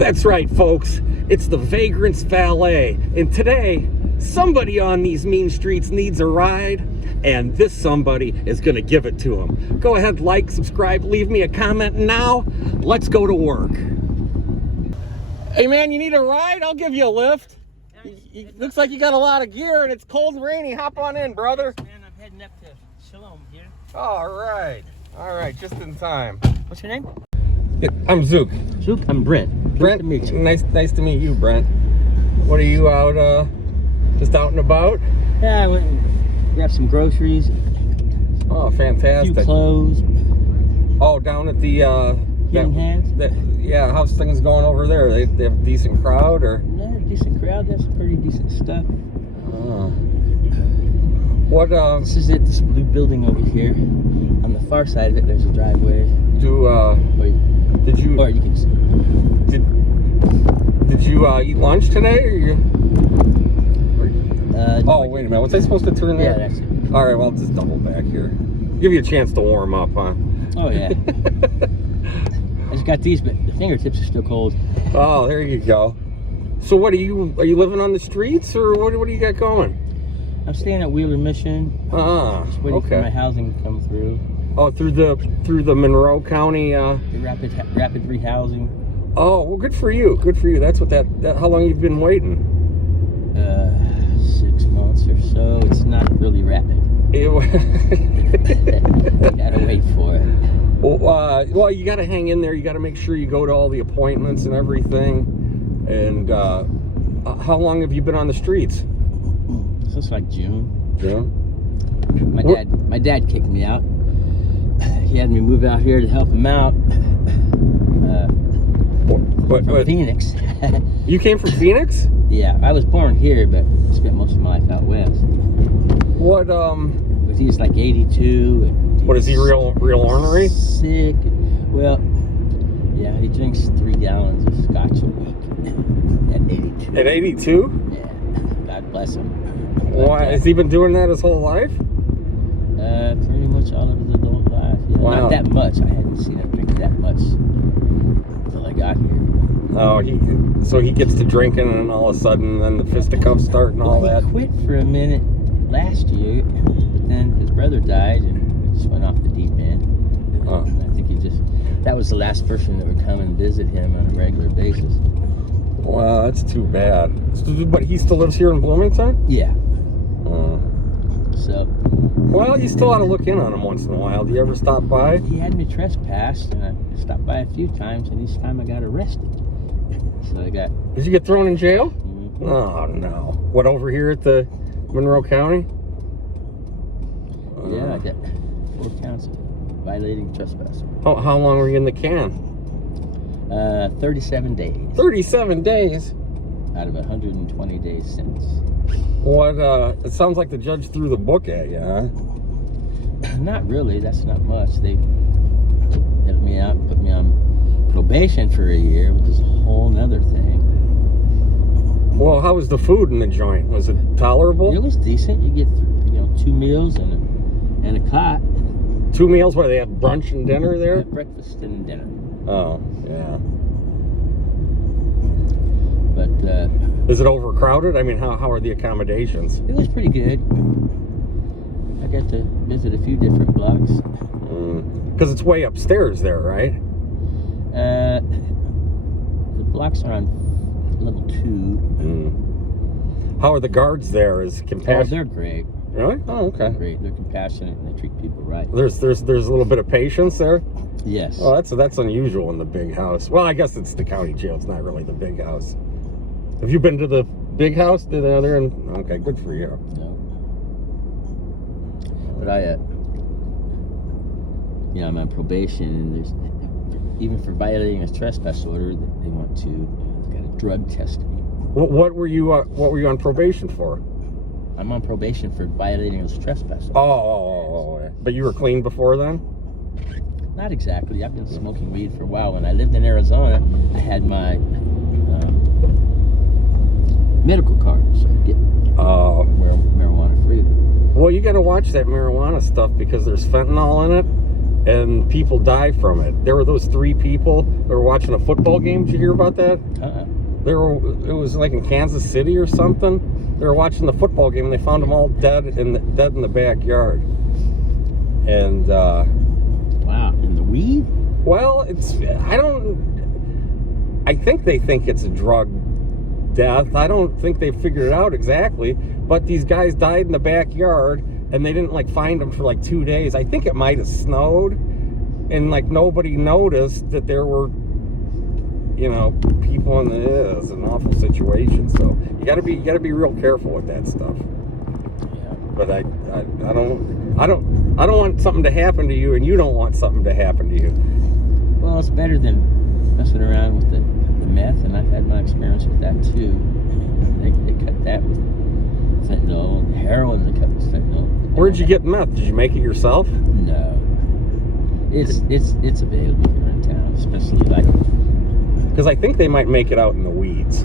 That's right, folks. It's the Vagrant's Valet. And today, somebody on these mean streets needs a ride, and this somebody is going to give it to them. Go ahead, like, subscribe, leave me a comment now. Let's go to work. Hey, man, you need a ride? I'll give you a lift. Looks like you got a lot of gear, and it's cold and rainy. Hop on in, brother. Man, I'm heading up to Shalom here. All right, just in time. What's your name? I'm Zook. Zook, I'm Brent. Brent, nice to meet you. Nice to meet you, Brent. What are you out, just out and about? Yeah, I went and grabbed some groceries. Oh, A fantastic. few clothes. Oh, down at the, Healing Hands? yeah, how's things going over there? They have a decent crowd, or? Yeah, decent crowd. That's pretty decent stuff. Oh. What, This is it, this blue building over here. On the far side of it, there's a driveway. Did you eat lunch today, or you? Oh, wait a minute. Was I supposed to turn there? Yeah, that's it. All right, well, I'll just double back here. Give you a chance to warm up, huh? Oh, yeah. I just got these, but the fingertips are still cold. Oh, there you go. So what are you living on the streets, or what do you got going? I'm staying at Wheeler Mission. Just waiting for my housing to come through. Oh, through the Monroe County. The rapid rehousing. Oh, well, good for you. Good for you. That's what that. How long you've been waiting? 6 months or so. It's not really rapid. You gotta wait for it. Well, you gotta hang in there. You gotta make sure you go to all the appointments and everything. And how long have you been on the streets? Since like June. June. My dad kicked me out. He had me move out here to help him out. From Phoenix. You came from Phoenix? Yeah, I was born here, but spent most of my life out west. What? But he's like 82. And what is he? Real ornery? Sick. Well, yeah, he drinks 3 gallons of scotch a week at 82. At 82? Yeah. God bless him. Why has he been doing that his whole life? Pretty much all of his adult life. Yeah, wow. Not that much. I hadn't seen him drink that much until I got here. Oh, so he gets to drinking, and all of a sudden, then the fisticuffs start and all that. He quit for a minute last year, but then his brother died, and he just went off the deep end. Oh. And I think that was the last person that would come and visit him on a regular basis. Wow, that's too bad. But he still lives here in Bloomington? Yeah. So. Well, you still ought to look in on him once in a while. Do you ever stop by? He had me trespassed, and I stopped by a few times, and each time I got arrested. So I got. Did you get thrown in jail? Mm-hmm. Oh no! What, over here at the Monroe County? Yeah, I got 4 counts of violating trespass. How long were you in the can? 37 days. 37 days? Out of 120 days sentence. What? It sounds like the judge threw the book at you, huh? Not really. That's not much. They let me out and put me on probation for a year, which is a whole nother thing. Well, how was the food in the joint? Was it tolerable? It was decent. You get 2 meals and a cot. 2 meals? What, they have brunch and dinner there? Breakfast and dinner. Oh, yeah. But is it overcrowded? I mean, how are the accommodations? It was pretty good. I got to visit a few different blocks. Because it's way upstairs there, right? The blocks are on level 2. How are the guards there? Is compassionate? Oh, they're great. Really? Oh, okay. They're great. They're compassionate and they treat people right. There's a little bit of patience there. Yes. Oh, that's unusual in the big house. Well, I guess it's the county jail. It's not really the big house. Have you been to the big house? They're in. Okay, good for you. No. But I'm on probation, and there's even for violating a trespass order, they want to got a drug test me. What were you on probation for? I'm on probation for violating a trespass order. Oh, but you were clean before then? Not exactly. I've been smoking weed for a while. When I lived in Arizona, I had my medical card, so I get marijuana free. Well, you got to watch that marijuana stuff because there's fentanyl in it, and people die from it. There were those 3 people that were watching a football game. Did you hear about that? It was like in Kansas City or something. They were watching the football game and they found them all dead in the backyard. And wow, in the weed? Well, I think they think it's a drug death. I don't think they figured it out exactly, but these guys died in the backyard and they didn't find them for 2 days. I think it might have snowed and nobody noticed that there were people in it's an awful situation. So you got to be real careful with that stuff. Yeah. But I don't want something to happen to you, and you don't want something to happen to you. Well, it's better than messing around with the meth, and I've had my experience with that too. They cut that with fentanyl, and heroin they cut with fentanyl. Where'd you get meth? Did you make it yourself? No. It's available here in town, especially because I think they might make it out in the weeds.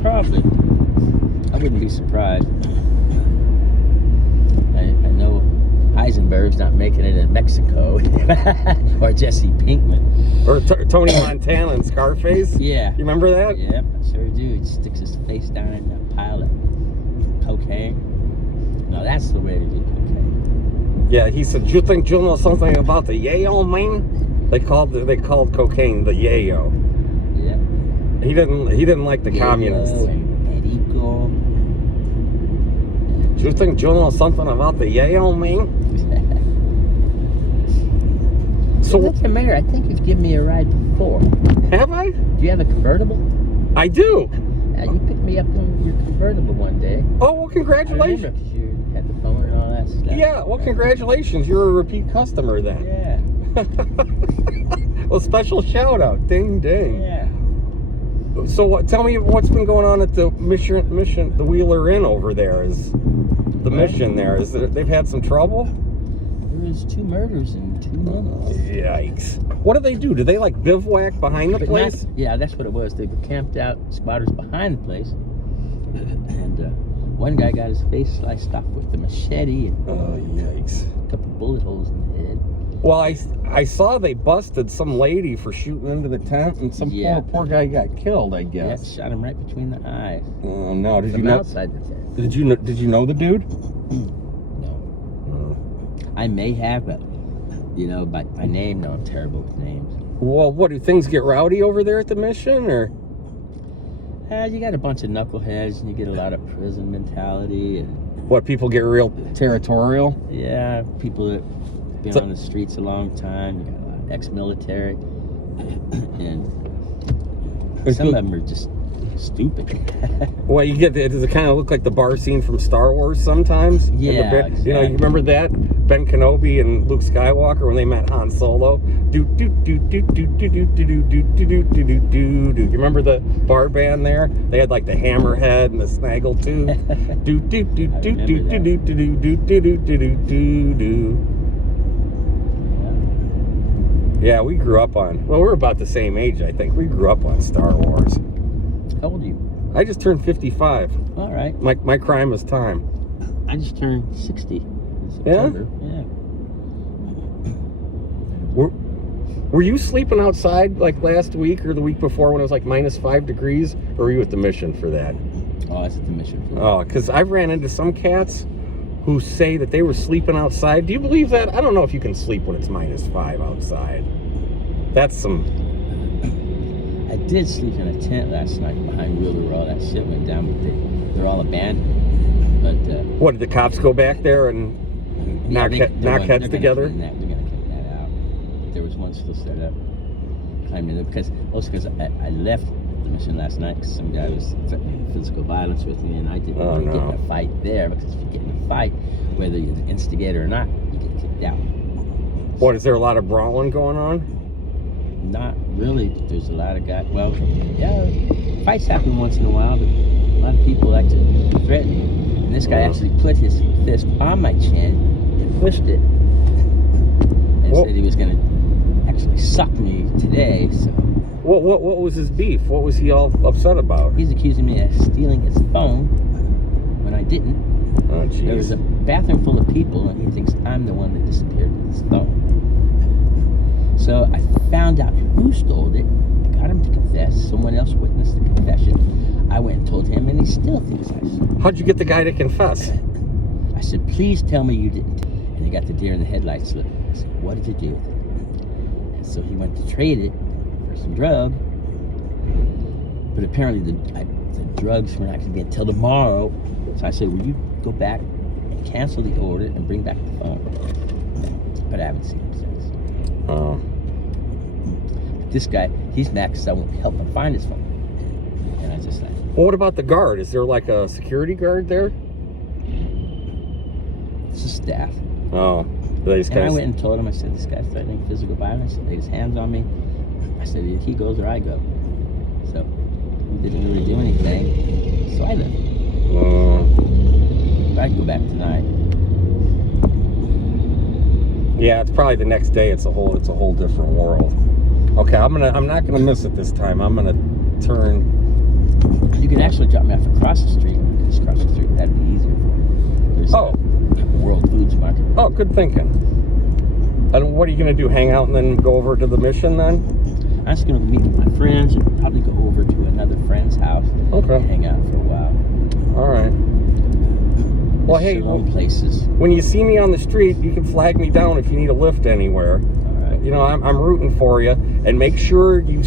Probably. I wouldn't be surprised. I know Heisenberg's not making it in Mexico. Or Jesse Pinkman. Or Tony Montana and Scarface. Yeah. You remember that? Yep, I sure do. He sticks his face down in a pile of cocaine. No, that's the way to do cocaine. Yeah, he said, "You think you know something about the yayo, man?" They called cocaine the yayo. Yeah. He didn't like the communists. Perico. Do you think you know something about the yayo, man? So, Mr. Mayor, I think you've given me a ride before. Have I? Do you have a convertible? I do. You picked me up in your convertible one day. Oh, well, congratulations. I remember, 'cause you had the phone and all that stuff. Yeah, well, congratulations. You're a repeat customer then. Yeah. Well, special shout out. Ding, ding. Yeah. So tell me what's been going on at the mission, the Wheeler Inn over there. Is the mission there? They've had some trouble? There was 2 murders in 2 months. Yikes. What do they do? Do they bivouac behind the place? Yeah, that's what it was. They were camped out, spotters behind the place. And one guy got his face sliced off with a machete and Oh, yikes. a couple bullet holes in the head. Well, I saw they busted some lady for shooting into the tent, and some poor guy got killed, I guess. Yeah, shot him right between the eyes. Oh no! Did From you know? outside the tent. Did you know the dude? No. I may have, but by name, no, I'm terrible with names. Well, what do things get rowdy over there at the mission, or? You got a bunch of knuckleheads, and you get a lot of prison mentality, and What, people get real territorial? yeah, people that been on the streets a long time. You got a lot of ex-military, and some of them are just stupid. Well, does it kind of look like the bar scene from Star Wars sometimes? Yeah, exactly. You remember that? Ben Kenobi and Luke Skywalker when they met Han Solo. Do do do do do do do do do do do do do do do. You remember the bar band there? They had the hammerhead and the snaggletooth. Do do do do do do do do do do do do do do. Yeah, we grew up on. Well, we're about the same age, I think. We grew up on Star Wars. How old are you? I just turned 55. All right. My crime is time. I just turned 60 in September. Yeah. Were you sleeping outside last week or the week before when it was -5 degrees, or were you at the mission for that? Oh, that's at the mission. Oh, because I've ran into some cats who say that they were sleeping outside. Do you believe that? I don't know if you can sleep when it's -5 outside. That's some... I did sleep in a tent last night behind Wheeler where all that shit went down, but they're all abandoned. But what, did the cops go back there and knock heads together? They're going to clean that out. But there was one still set up. Climbing it because I left the mission last night because some guy was threatening physical violence with me, and I didn't want to get in a fight there, because if you get in a fight, whether you're the instigator or not, you get kicked out. What, is there a lot of brawling going on? Not really. There's a lot of guys. Well, yeah, fights happen once in a while, but a lot of people like to threaten you. And this guy actually put his fist on my chin and pushed it, and said he was going to actually suck me today. So. What was his beef? What was he all upset about? He's accusing me of stealing his phone when I didn't. Oh, jeez. There was a bathroom full of people, and he thinks I'm the one that disappeared with his phone. So I found out who stole it. I got him to confess. Someone else witnessed the confession. I went and told him, and he still thinks I stole it. How'd you get the guy to confess? I said, please tell me you didn't. And he got the deer in the headlights slip. I said, what did you do with it? And so he went to trade it for some drug. But apparently the drugs were not going to get until tomorrow. So I said, will you go back and cancel the order and bring back the phone? But I haven't seen him since. Oh. This guy, he's mad because I won't help him find his phone. And I just like, Well, what about the guard? Is there like a security guard there? it's a staff. Oh. They just And I kinda- went and told him, I said, this guy's threatening physical violence. He laid his hands on me. I said, he goes or I go. So he didn't really do anything. So I left. But I can go back tonight. Yeah, it's probably the next day. It's a whole different world. Okay, I'm not gonna miss it this time. I'm gonna turn. You can actually drop me off across the street. Just cross the street. That'd be easier for you. There's Oh. a World Foods Market. Oh, good thinking. And what are you gonna do? Hang out and then go over to the mission then? I'm just gonna meet with my friends and probably go over to another friend's house Okay. and hang out for a while. All right. Well, hey, Shalom places. when you see me on the street, you can flag me down if you need a lift anywhere. All right. You know, I'm rooting for you, and make sure you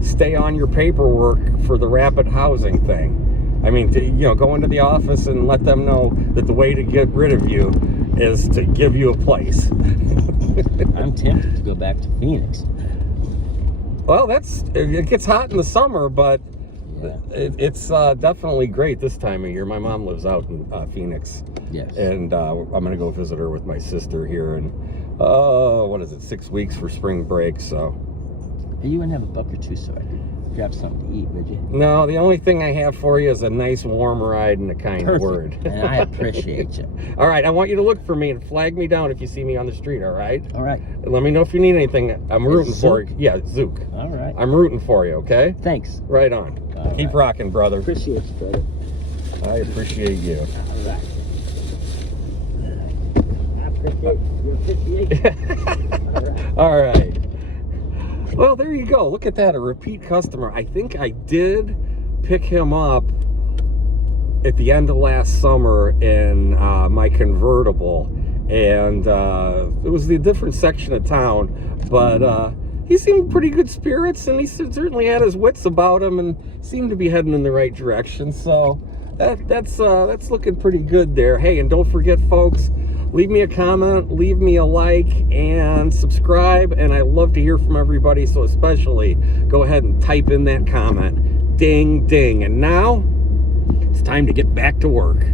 stay on your paperwork for the rapid housing thing. I mean, go into the office and let them know that the way to get rid of you is to give you a place. I'm tempted to go back to Phoenix. Well, it gets hot in the summer, but Yeah. it's definitely great this time of year. My mom lives out in Phoenix. Yes. And I'm going to go visit her with my sister here in, 6 weeks for spring break, so. Hey, you wouldn't have a buck or two, so I could grab something to eat, would you? No, the only thing I have for you is a nice warm ride and a kind Perfect. word. And I appreciate you. All right, I want you to look for me and flag me down if you see me on the street, all right? All right. And let me know if you need anything. I'm rooting for you. Zook? Yeah, Zook. All right. I'm rooting for you, okay? Thanks. Right on. All Keep right. rocking, brother. Appreciate you, brother. I appreciate you. All right. I appreciate your appreciation. All right. All right. Well, there you go. Look at that, a repeat customer. I think I did pick him up at the end of last summer in my convertible, and it was the different section of town, but he seemed pretty good spirits, and he certainly had his wits about him and seemed to be heading in the right direction. So that's looking pretty good there. Hey, and don't forget, folks, leave me a comment, leave me a like, and subscribe. And I love to hear from everybody, so especially go ahead and type in that comment. Ding, ding. And now it's time to get back to work.